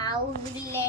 أعوذ بالله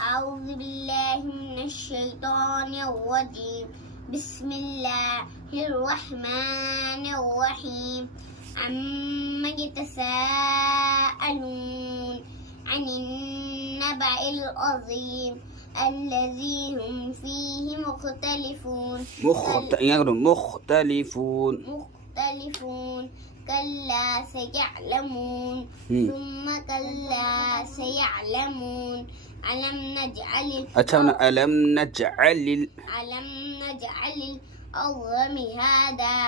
أعوذ بالله من الشيطان الرجيم بسم الله الرحمن الرحيم عما يتساءلون عن النبأ العظيم الذي هم فيه مختلفون مختلفون كلا سيعلمون ثم كلا سيعلمون ألم نجعل ألم نجعل الأرض مهادا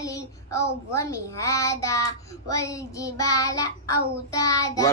الأرض مهادا والجبال أوتادا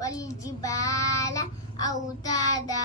والجبال أوتادا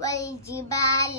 والجبال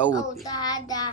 أوتادا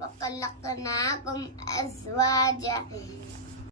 وخلقناكم أزواجا